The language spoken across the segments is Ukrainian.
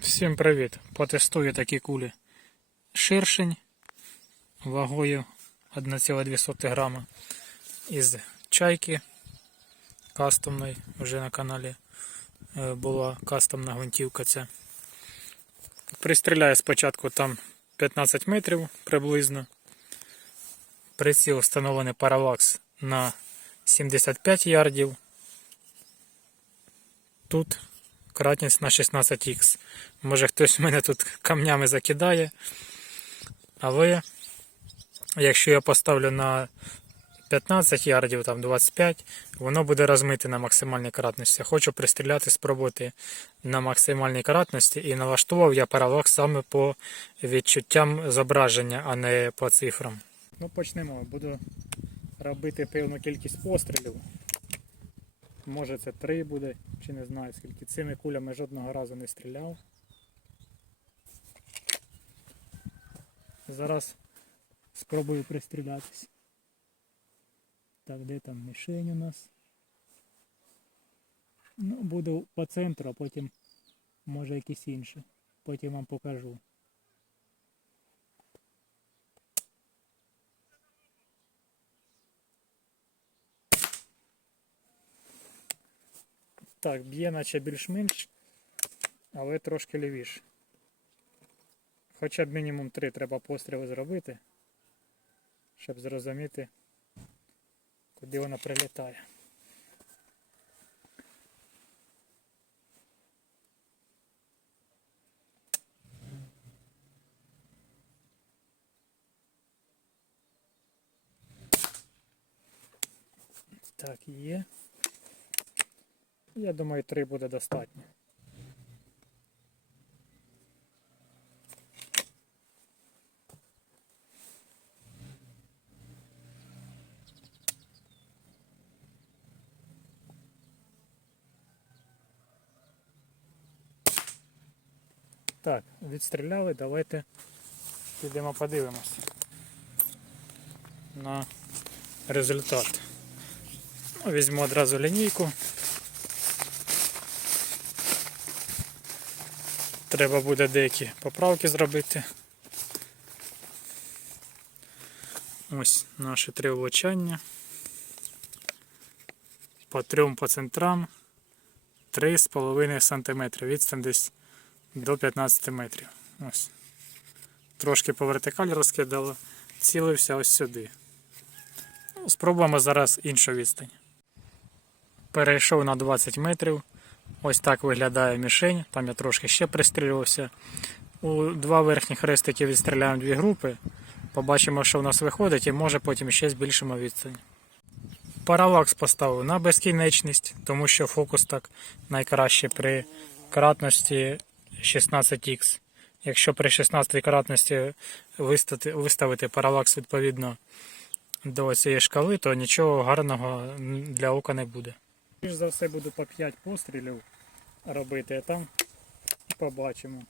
Всім привіт! Потестую такі кулі. Ширшень вагою 1,2 грама із чайки кастомної. Вже на каналі е, була кастомна гвинтівка. Ця. Пристріляю спочатку там 15 метрів приблизно. Приціл встановлений паралакс на 75 ярдів. Тут кратність на 16х. Може хтось мене тут камнями закидає. Але якщо я поставлю на 15 ярдів, там 25, воно буде розмите на максимальній кратності. Хочу пристріляти, спробувати на максимальній кратності і налаштував я паралакс саме по відчуттям зображення, а не по цифрам. Ну почнемо. Буду робити певну кількість пострілів. Може це три буде, чи не знаю скільки. Цими кулями жодного разу не стріляв. Зараз спробую пристрілятись. Так, де там мішень у нас? Ну, буду по центру, а потім може якісь інші. Потім вам покажу. Так, б'є наче більш-менш, але трошки лівіше. Хоча б мінімум три треба постріли зробити, щоб зрозуміти, куди вона прилітає. Так, є. Я думаю, три буде достатньо. Так, відстріляли, давайте підемо подивимось на результат. Ну, Візьму одразу лінійку. Треба буде деякі поправки зробити. Ось наші три влучання. По трьом по центрам 3,5 см. Відстань десь до 15 метрів. Ось. Трошки по вертикалі розкидало, цілився ось сюди. Ну, Спробуємо зараз іншу відстань. Перейшов на 20 метрів. Ось так виглядає мішень. Там я трошки ще пристрілювався. У два верхні хрестики відстріляємо дві групи. Побачимо, що в нас виходить, і може потім ще збільшимо відстань. Паралакс поставив на безкінечність, тому що фокус так найкраще при кратності 16х. Якщо при 16 кратності виставити, виставити паралакс відповідно до цієї шкали, то нічого гарного для ока не буде. Більш за все буду по 5 пострілів робити, а там побачимо.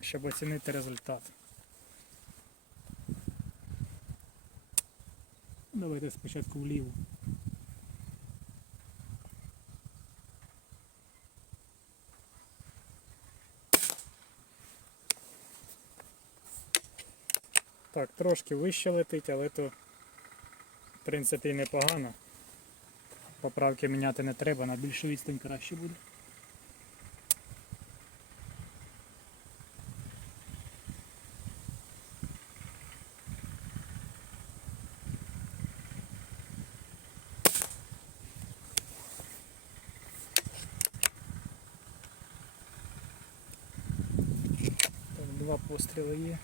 Щоб оцінити результат. Давайте спочатку вліву. Так, трошки вище летить, але то в принципі непогано. Поправки міняти не треба, на більшу відстань краще буде. Два постріли є.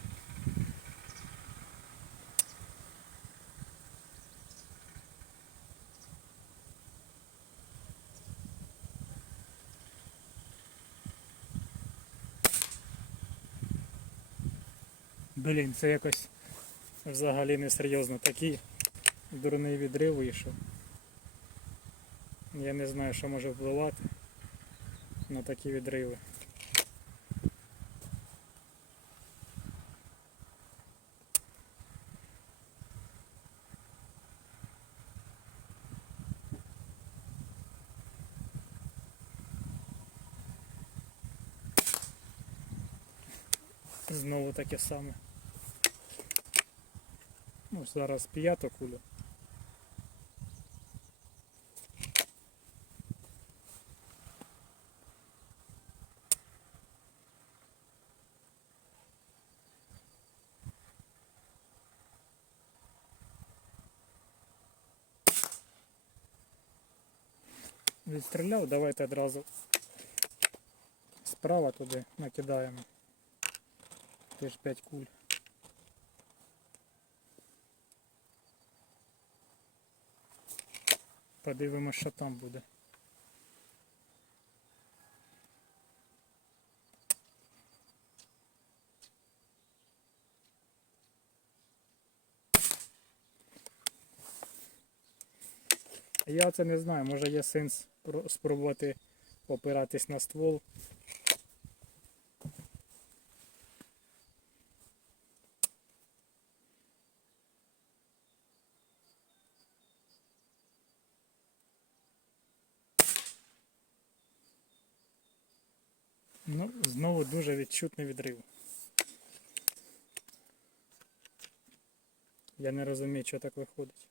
Блін, це якось взагалі не серйозно. Такий дурний відрив вийшов. Я не знаю, що може впливати на такі відриви. Знову таке саме. Ось зараз п'яту кулю. Відстріляв, давайте одразу справа туди накидаємо. Теж 5 куль. Подивимось, що там буде. Я це не знаю, може є сенс спробувати опиратись на ствол. Ну, знову дуже відчутний відрив. Я не розумію, що так виходить.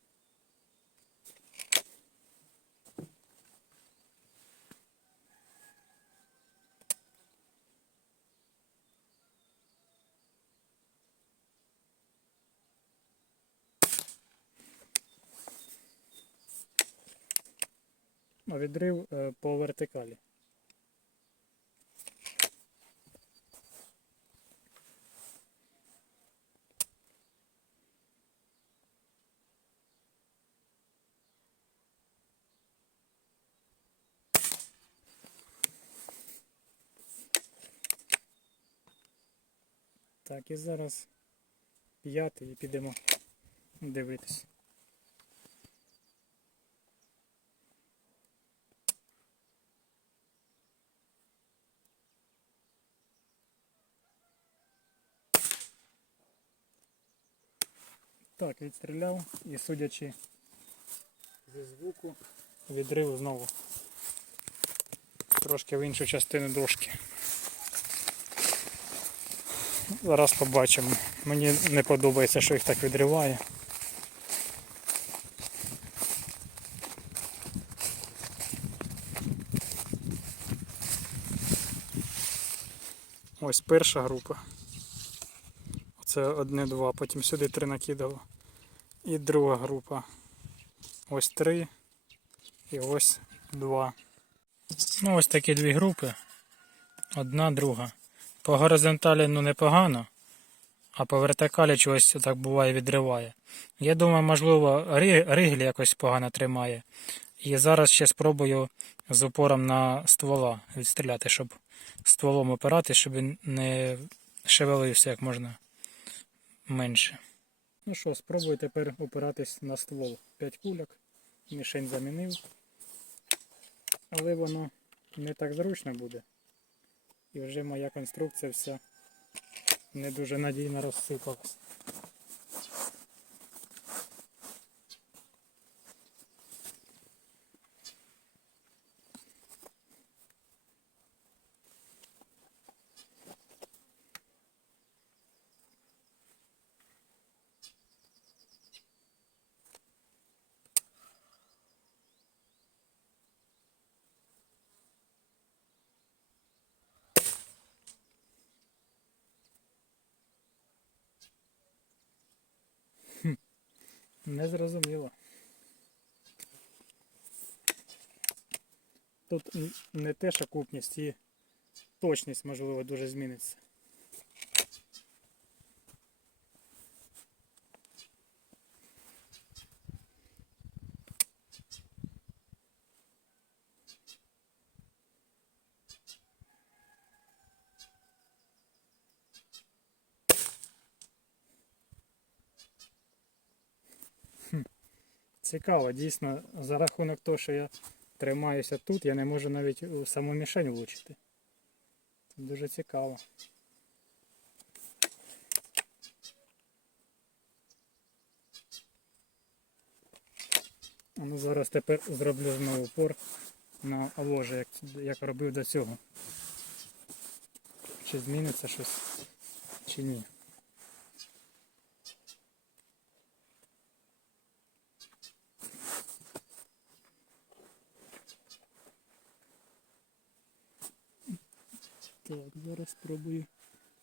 Відрив е, по вертикалі. Так, і зараз п'ятий і підемо дивитись. Так, відстріляв і судячи зі звуку, відрив знову трошки в іншу частину дошки. Зараз побачимо. Мені не подобається, що їх так відриває. Ось перша група. Це одне-два, потім сюди три накидало. І друга група. Ось три. І ось два. Ну ось такі дві групи. Одна, друга. По горизонталі ну непогано, а по вертикалі чогось так буває відриває. Я думаю, можливо, ри- ригель якось погано тримає. І зараз ще спробую з упором на ствола відстріляти, щоб стволом опирати, щоб він не шевелився як можна менше. Ну що, спробую тепер опиратись на ствол. 5 кульок, мішень замінив. Але воно не так зручно буде. І вже моя конструкція вся не дуже надійно розсипалась. Не зрозуміло. Тут не те, що купність, і точність, можливо, дуже зміниться. Цікаво, дійсно, за рахунок того, що я тримаюся тут, я не можу навіть у саму мішень влучити. Це дуже цікаво. Ну зараз тепер зроблю знову упор на ложе, як, як робив до цього. Чи зміниться щось? Чи ні? Так, зараз спробую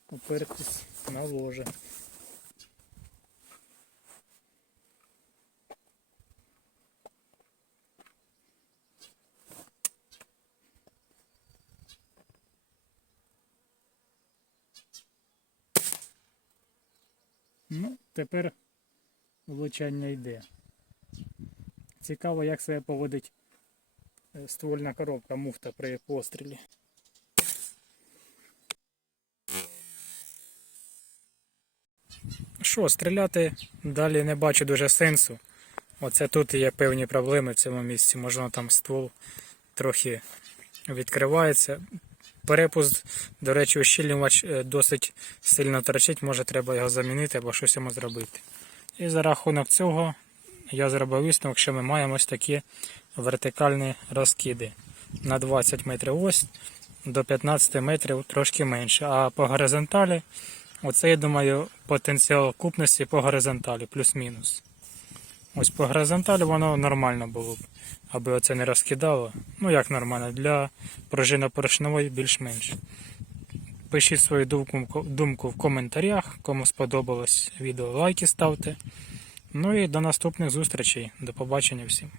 опертись на ложе. Ну, тепер влучання йде. Цікаво, як себе поводить е, ствольна коробка муфта при пострілі. Що, стріляти далі не бачу дуже сенсу. Оце тут є певні проблеми в цьому місці. Можна там ствол трохи відкривається. Перепуск, до речі, ущільнювач е, досить сильно торчить, може треба його замінити або щось йому зробити. І за рахунок цього я зробив висновок, що ми маємо ось такі вертикальні розкиди. На 20 метрів ось, до 15 метрів трошки менше. А по горизонталі, оце, я думаю, потенціал купності по горизонталі, плюс-мінус. Ось по горизонталі воно нормально було б, аби оце не розкидало. Ну як нормально, для пружинно-поршневої більш-менш. Пишіть свою думку, думку в коментарях, кому сподобалось відео, лайки ставте. Ну і до наступних зустрічей. До побачення всім.